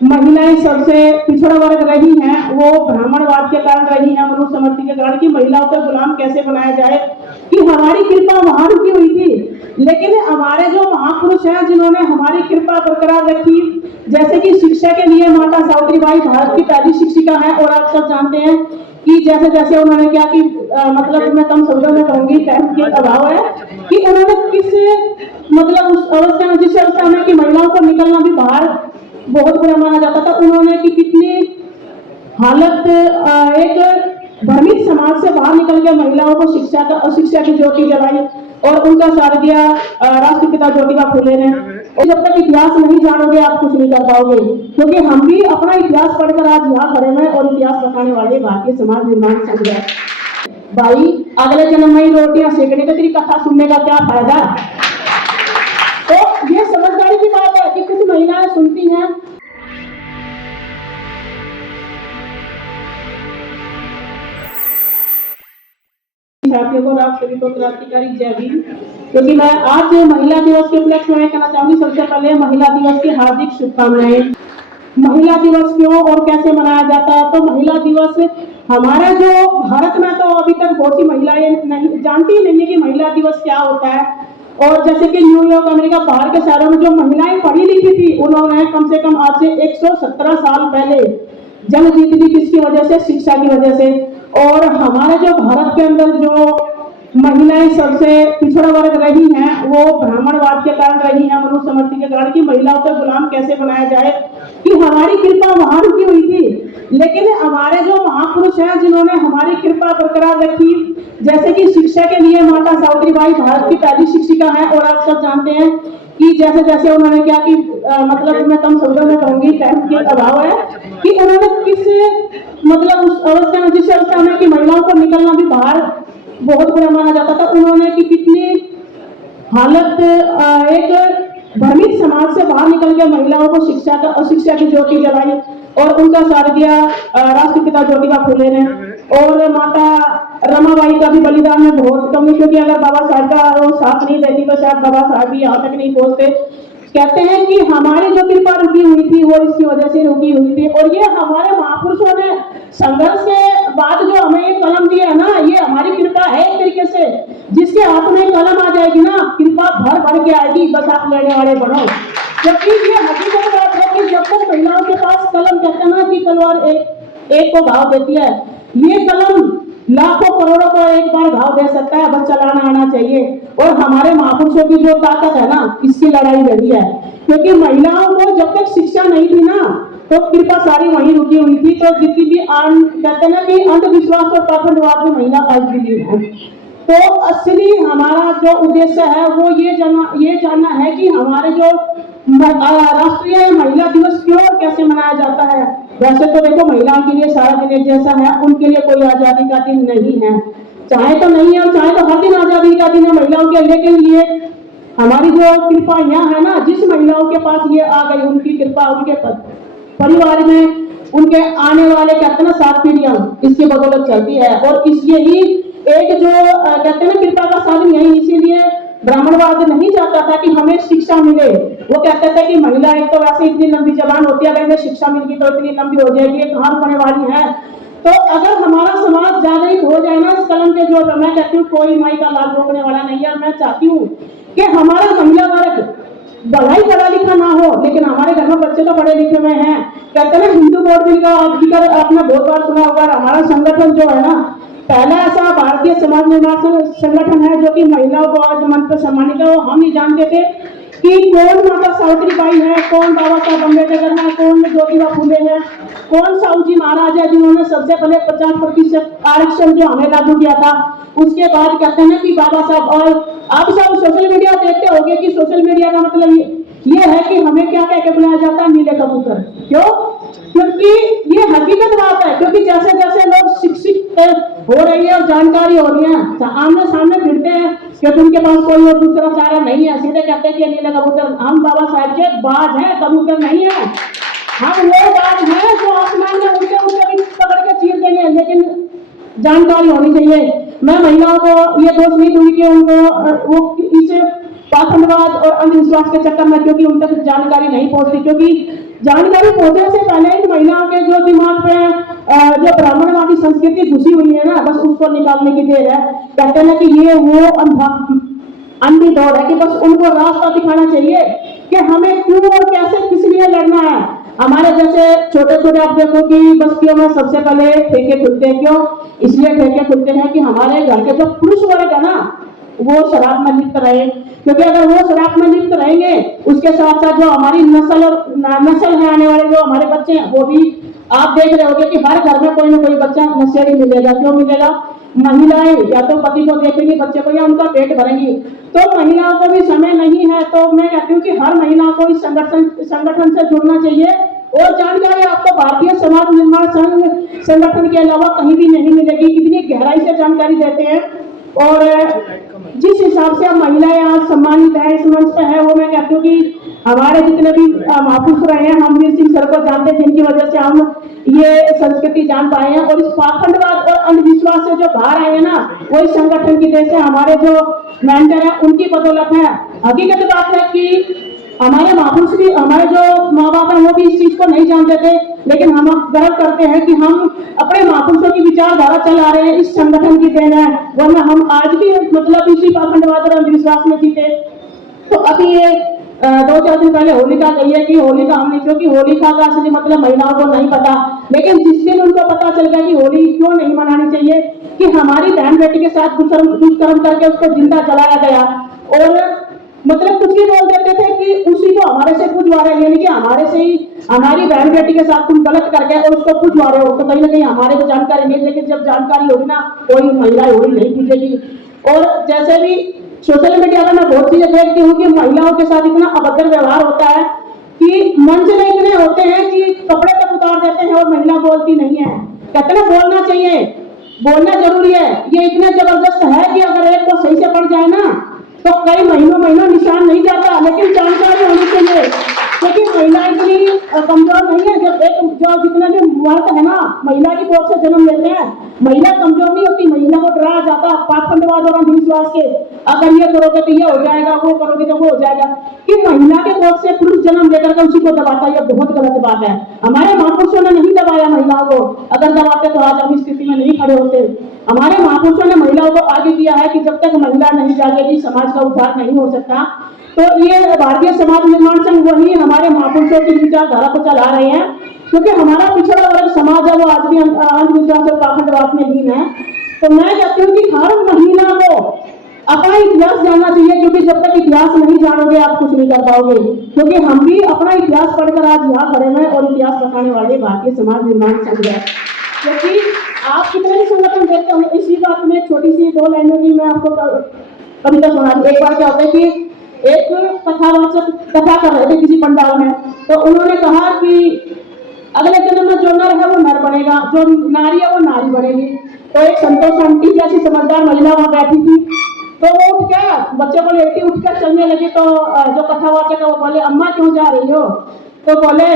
महिलाएं सबसे पिछड़ा वर्ग रही हैं, वो ब्राह्मणवाद के कारण रही हैं, मनुस्मृति के कारण कि महिलाओं को गुलाम कैसे बनाया जाए, कि हमारी कृपा वहां रुकी हुई थी। लेकिन हमारे जो महापुरुष हैं जिन्होंने हमारी कृपा बरकरार रखी, जैसे कि शिक्षा के लिए माता सावित्रीबाई भारत की पहली शिक्षिका है, और आप सब जानते हैं कि जैसे जैसे उन्होंने क्या कि मतलब मैं कम शब्दों में कहूंगी, टाइम के अभाव है, कि उन्होंने किस मतलब उस अवस्था में, जिस अवस्था में कि महिलाओं को निकलना भी बाहर बहुत बुरा माना जाता था, उन्होंने कि कितनी हालत एक भ्रमित समाज से बाहर निकल के महिलाओं को शिक्षा का और शिक्षा की ज्योति जलाई, और उनका साथ दिया राष्ट्रपिता ज्योतिबा फुले ने। और जब तक इतिहास नहीं जानोगे आप कुछ नहीं कर पाओगे, क्योंकि हम भी अपना इतिहास पढ़कर आज यहाँ खड़े हैं और इतिहास बताने वाले भारतीय समाज निर्माण संघ है। भाई अगले जन्म में रोटियां सेकने का तेरी कथा सुनने का क्या फायदा। तो ये समझदारी की बात है कि कुछ महिलाएं सुनती हैं। साथियों को राष्ट्रपति को क्रांतिकारी जय भीम। क्योंकि मैं आज महिला दिवस के उपलक्ष्य में कहना चाहूंगी, सबसे पहले महिला दिवस की हार्दिक शुभकामनाएं। महिला दिवस क्यों और कैसे मनाया जाता है, तो महिला दिवस हमारा जो भारत में तो अभी तक बहुत सी महिलाएं नहीं जानती नहीं है कि महिला दिवस क्या होता है। और जैसे कि न्यूयॉर्क, अमेरिका, बाहर के शहरों में जो महिलाएं पढ़ी लिखी थी, उन्होंने कम से कम आज से 117 साल पहले जंग जीत ली। किसकी वजह से? शिक्षा की वजह से। और हमारे जो भारत के अंदर जो महिलाएं सबसे पिछड़ा वर्ग रही हैं, वो ब्राह्मणवाद के कारण रही हैं, मनुस्मृति के कारण कि महिलाओं को गुलाम कैसे बनाया जाए, कि हमारी कृपा वहां रुकी हुई थी। लेकिन हमारे जो महापुरुष हैं जिन्होंने हमारी कृपा बरकरार रखी, जैसे कि शिक्षा के लिए माता सावित्रीबाई भारत की पहली शिक्षिका है, और आप सब जानते हैं कि जैसे जैसे उन्होंने क्या कि मतलब मैं कम शब्दों में कहूंगी, टाइम के अभाव है, कि उन्होंने किस मतलब उस अवस्था में, जिस अवस्था में कि महिलाओं को निकलना भी बाहर बहुत बुरा माना जाता था, उन्होंने कि कितनी हालत एक भ्रमित समाज से बाहर निकल के महिलाओं को शिक्षा का और शिक्षा की ज्योति जलाई, और उनका साथ दिया राष्ट्रपिता ज्योतिबा फुले ने। और माता रमाबाई का भी बलिदान में बहुत कम है, क्योंकि अगर बाबा साहब का वो साथ नहीं देती तो शायद बाबा साहब भी यहाँ तक नहीं पहुंचते। कहते हैं कि हमारी जो कृपा रुकी हुई थी वो इसकी वजह से रुकी हुई थी। और ये हमारे महापुरुषों ने संघर्ष के बाद जो हमें ये कलम दिया है ना, ये हमारी कृपा है एक तरीके से। जिसके हाथ में कलम आ जाएगी ना, कृपा भर भर के आएगी, बस आप लड़ने वाले बनो। क्योंकि ये हकीकत बात है कि जब तक महिलाओं के पास कलम, कहते हैं ना कि तलवार एक को घाव देती है, ये कलम लाखों करोड़ों को एक बार घाव दे सकता है, बस चलाना आना चाहिए। और हमारे महापुरुषों की जो ताकत है ना, इसकी लड़ाई लड़ी है। क्योंकि महिलाओं को जब तक शिक्षा नहीं थी ना, तो कृपा सारी वहीं रुकी हुई थी। तो जितनी भी कहते हैं ना कि अंधविश्वास और पाखंडवाद में महिला आज भी है। तो असली हमारा जो उद्देश्य है वो ये जानना है कि हमारे जो राष्ट्रीय महिला दिवस क्यों और कैसे मनाया जाता है। वैसे तो देखो, महिलाओं के लिए सारा दिन एक जैसा है, उनके लिए कोई आजादी का दिन नहीं है, चाहे तो नहीं है और चाहे तो हर दिन आजादी का दिन है महिलाओं के। लेकिन ये हमारी जो कृपा यहाँ है ना, जिस महिलाओं के पास ये आ गई, उनकी कृपा उनके परिवार में उनके आने वाले कहते हैं ना 7 पीढ़ियां इसकी बदौलत चलती है। और इस यही एक जो कहते हैं ना कृपा का साधन यही, इसीलिए ब्राह्मणवाद नहीं चाहता था कि हमें शिक्षा मिले। वो कहते थे कि महिला एक तो वैसे इतनी लंबी जबान होती है, अगर इन्हें शिक्षा मिल गई तो इतनी लंबी हो जाएगी, ये कहाँ होने वाली है। तो अगर हमारा समाज जागृत हो जाए ना इस कलम के जोर पर, मैं कहती हूँ कोई माई का लाल रोकने वाला नहीं है। और मैं चाहती हूँ कि हमारा महिला वर्ग भलाई पढ़ा लिखा ना हो, लेकिन हमारे घर में बच्चे तो पढ़े लिखे हुए हैं। कहते हैं हिंदू बोर्ड बिल का आपने बहुत बार सुना होगा। हमारा संगठन जो है ना, पहला ऐसा भारतीय समाज निर्माण संगठन है जो कि महिलाओं को आज मंच पर सम्मानित है। वो हम ही जानते थे कि कौन माता सावित्रीबाई है, कौन बाबा साहब अम्बेडकर है, कौन ज्योतिबा फुले है, कौन साहू जी महाराज है जिन्होंने सबसे पहले 50% आरक्षण जो हमें लागू किया था। उसके बाद कहते हैं कि बाबा साहब, और आप सब सोशल मीडिया देखते होंगे कि सोशल मीडिया का मतलब ये है कि हमें क्या कह के बुलाया जाता है, नीले कबूतर। क्यों? क्योंकि ये हकीकत बात है। क्योंकि जैसे जैसे लोग शिक्षित हो रही है और जानकारी हो रही है, आमने सामने फिरते हैं, क्योंकि उनके पास कोई और दूसरा चारा नहीं है, सीधे कहते हैं कि नीले कबूतर। हम बाबा साहब के बाज हैं, कबूतर नहीं है। हम वो बाज हैं जो आसमान में उड़ते उड़ते भी पकड़ के चीर देंगे, लेकिन जानकारी होनी चाहिए। मैं महिलाओं को ये दोष नहीं दूंगी कि उनको वो इसे पाखंडवाद और अंधविश्वास के चक्कर में, क्योंकि उन तक जानकारी नहीं पहुंचती। क्योंकि जानकारी पहुंचने से पहले इन महिलाओं के जो दिमाग पे जो ब्राह्मणवादी संस्कृति घुसी हुई है ना, बस उसको निकालने की देर है। कहते हैं कि ये वो अंधी दौड़ है कि बस उनको रास्ता दिखाना चाहिए कि हमें क्यों और कैसे किस लिए लड़ना है। हमारे जैसे छोटे छोटे आप देखो कि बस्तियों में सबसे पहले ठेके खुलते हैं, क्यों? इसलिए ठेके खुलते हैं कि हमारे घर के जो पुरुष वर्ग है ना वो शराब में लिप्त रहे, क्योंकि अगर वो शराब में लिप्त रहेंगे उसके साथ साथ जो हमारी नस्ल है आने वाले जो हमारे बच्चे हैं वो भी आप देख रहे होंगे कि हर घर में कोई ना कोई बच्चा नशेड़ी मिलेगा। क्यों मिलेगा? महिलाएं या तो पति को देखेंगी, बच्चे को, या उनका पेट भरेंगी। तो महिलाओं को भी समय नहीं है। तो मैं कहती हूँ कि हर महिला को इस संगठन से जुड़ना चाहिए। और जानकारी आपको भारतीय समाज निर्माण संघ संगठन के अलावा कहीं भी नहीं मिलेगी। कितनी गहराई से जानकारी देते हैं और जिस हिसाब से हम महिलाएं आज सम्मानित है इस मंच पर है, वो मैं कहती हूँ कि हमारे जितने भी महापुरुष रहे हैं, हम वीर सिंह सर को जानते हैं, जिनकी वजह से हम ये संस्कृति जान पाए हैं। और इस पाखंडवाद और अंधविश्वास से जो बाहर आए हैं ना, वो इस संगठन की देश है, हमारे जो मेंटर है उनकी बदौलत है। हकीकत बात है कि हमारे महापुरुष भी, हमारे जो माँ बाप है वो भी इस चीज को नहीं जानते थे, लेकिन हम गर्व करते हैं कि हम अपने महापुरुषों की विचारधारा चला रहे हैं, इस संगठन की देन है। वरना हम आज भी मतलब इसी पाखंडवाद और अंधविश्वास में जीते। तो अभी ये 2-4 दिन पहले होलिका गई है कि होलिका हमने, क्योंकि होलिका का असली मतलब महिलाओं को नहीं पता, लेकिन जिस दिन उनको पता चल गया कि होली क्यों नहीं मनानी चाहिए, कि हमारी बहन बेटी के साथ दुष्कर्म करके उसको जिंदा जलाया गया और मतलब कुछ भी बोल देते थे कि उसी को हमारे से पूछवा रहे, यानी कि हमारे से ही हमारी बहन बेटी के साथ तुम गलत करके और उसको पूछवा रहे हो। तो कहीं ना कहीं हमारे को जानकारी नहीं, लेकिन जब जानकारी होगी ना कोई महिला होली नहीं पूछेगी। और जैसे भी सोशल मीडिया पर मैं बहुत चीजें देखती हूँ कि महिलाओं के साथ इतना अभद्र व्यवहार होता है कि मंच में इतने होते हैं कि कपड़े तक उतार देते हैं और महिला बोलती नहीं है। कहते ना बोलना चाहिए, बोलना जरूरी है। ये इतने जबरदस्त है कि अगर एक को सही से पड़ जाए ना तो कई महीनों निशान नहीं जाता, लेकिन जानकारी होनी चाहिए, क्योंकि महिला इतनी कमजोर नहीं है। जब एक जो जितने भी मर्द है ना महिला की कोख से जन्म लेते हैं, महिला कमजोर नहीं होती, महिला को डराया जाता पाखंडवाद और अंधविश्वास के, अगर ये करोगे तो ये हो जाएगा, वो करोगे तो वो हो जाएगा, कि महिला के कोख से पुरुष जन्म लेकर के उसी को दबाता, ये बहुत गलत बात है। हमारे महापुरुषों ने नहीं दबाया महिलाओं को, अगर दबाते तो आज हम इस स्थिति में नहीं खड़े होते। हमारे महापुरुषों ने महिलाओं को आगे किया है कि जब तक महिला नहीं जागेगी समाज का उद्धार नहीं हो सकता। तो ये भारतीय समाज निर्माण संघ वही हमारे महापुरुषों की विचारधारा को चला रहे हैं, क्योंकि हमारा पिछड़ा वर्ग समाज है वो आज भी अंधविश्वास और पाखंडवाद में लीन है। तो मैं कहती हूँ कि हर महिला को अपना इतिहास जानना चाहिए, क्योंकि जब तक इतिहास नहीं जानोगे आप कुछ नहीं कर पाओगे। क्योंकि हम भी अपना इतिहास पढ़कर आज यहाँ खड़े हैं और इतिहास बताने वाले भारतीय समाज निर्माण संघ है। क्योंकि आप कितने भी संगठन देखते होंगे, इसी बात में छोटी सी 2 लाइनों की मैं आपको कविता सुना दूं। एक बार क्या होता है कि एक कथावाचक कथा कर रहे थे किसी पंडाल में, तो उन्होंने कहा कि अगले जन्म में जो नर है वो नर बनेगा, जो नारी है वो नारी बनेगी। तो एक संतोष आंटी जैसी समझदार महिला वहां बैठी थी, तो वो उठ गया, बच्चे को लेती उठकर चलने लगी। तो जो कथावाचक है वो बोले, अम्मा क्यों जा रही हो? तो बोले,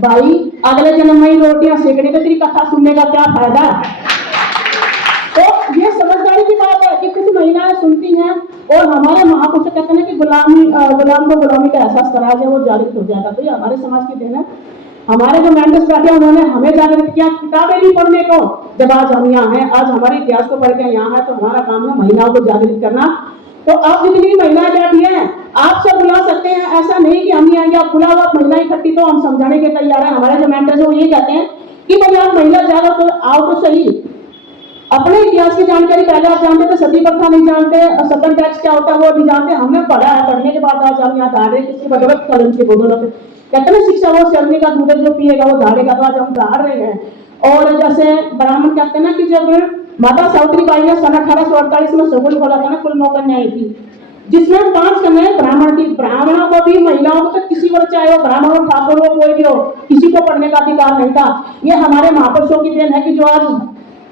भाई अगले जन्म में ही रोटियां सेकने, तो तेरी कथा सुनने का क्या फायदा। तो ये समझदारी की बात है कि कुछ महिलाएं सुनती हैं और हमारे महापुरुष कहते हैं कि गुलाम को गुलामी का एहसास कराया जाए, वो जागृत हो जाएगा। तो ये हमारे समाज की देन है। हमारे जो मेंटर्स बैठे उन्होंने हमें जागृत किया, किताबें नहीं पढ़ने को। जब आज हम यहाँ हैं, आज हमारे इतिहास को पढ़ के यहाँ है, तो हमारा काम है महिलाओं को जागृत करना। तो आप जितनी भी महिलाएं बैठी हैं आप सब बुला सकते हैं, ऐसा नहीं कि हम नहीं आएंगे, आप बुलाओ, आप महिलाएं इकट्ठी, तो हम समझाने के तैयार हैं। हमारे जो मेंटर्स है वो ये कहते हैं कि भाई आप महिला जागो तो आओ तो सही। अपने इतिहास की जानकारी पहले आप जानते थे, सती प्रथा नहीं जानते, सदन टैक्स क्या होता है वो नहीं जानते, हमने पढ़ा है, पढ़ने के बाद आज हम यहाँ धार रहे हैं। किसकी बदौलत? कलम की बदौलत। कहते हैं शिक्षा वो शर्मी का दूध जो पिएगा वो धारेगा, तो आज हम धार रहे हैं। और जैसे ब्राह्मण कहते हैं ना कि जब माता सावित्री बाई ने सन 1848 में सगुन बोला था ना, कुल 9 कन्याएं थी, जिसमें 5 कन्याएं ब्राह्मण थी। ब्राह्मणों को भी, महिलाओं को तो किसी वर्ग, चाहे वो ब्राह्मण हो, ठाकुर हो, कोई भी हो, किसी को पढ़ने का अधिकार नहीं था। ये हमारे महापुरुषों की देन है कि जो आज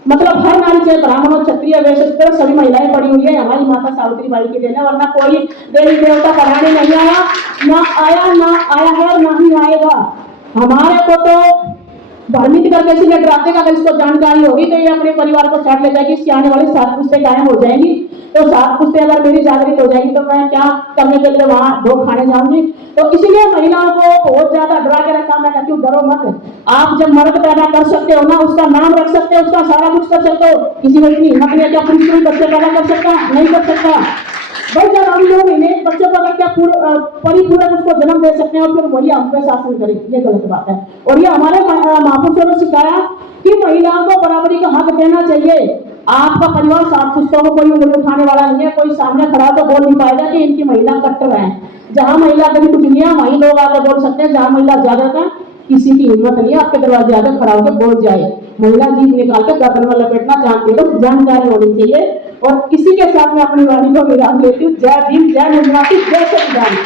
मतलब हर नारी, चाहे ब्राह्मण हो, क्षत्रिय, वैश्य, सभी महिलाएं पढ़ी हुई है। हमारी माता सावित्री बाई की देन है, वरना कोई देवी देवता पढ़ाने नहीं आया, ना आया है और ना ही आएगा। हमारे को तो भ्रमित करके इसे डराते का, अगर इसको जानकारी होगी तो ये अपने परिवार को साथ ले जाएगी, इसकी आने वाली 7 पुश्तें कायम हो जाएंगी। तो 7 पुश्तें अगर मेरी जागृत हो जाएगी तो मैं क्या करने के लिए वहां भोग खाने जाऊंगी। तो इसलिए महिलाओं को बहुत ज्यादा डरा के रखा। मैं कहती हूँ डरो मत, आप जब मर्द पैदा कर सकते हो ना, उसका नाम रख सकते हो, उसका सारा कुछ कर सकते हो, किसी को इतनी हिम्मत नहीं है क्या पुरुष कोई बच्चे पैदा कर सकता? नहीं कर सकता भाई। जब हम 9 महीने बच्चे को अगर क्या परिपूर्ण उसको जन्म दे सकते हैं और फिर वही हम पे शासन करे, ये गलत बात है। और ये हमारे महापुरुषों ने सिखाया कि महिलाओं को बराबरी का हक देना चाहिए। आपका परिवार 7 पुश्तों को कोई उंगली उठाने वाला नहीं है, कोई सामने खड़ा तो बोल नहीं पाएगा कि इनकी महिला कट्टर है। जहां महिला कभी कुछ नहीं है वहीं लोग आकर बोल सकते हैं, जहां महिला ज्यादा है किसी की हिम्मत नहीं है आपके दरवाजे आकर खड़ा होकर बोल जाए। महिला जीत निकाल कर गर्दन में लपेटना जानती हो, जानकारी होनी चाहिए। और इसी के साथ मैं अपनी वाणी को विराम लेती हूँ। जय भीम, जय निर्मला, जय संविधान।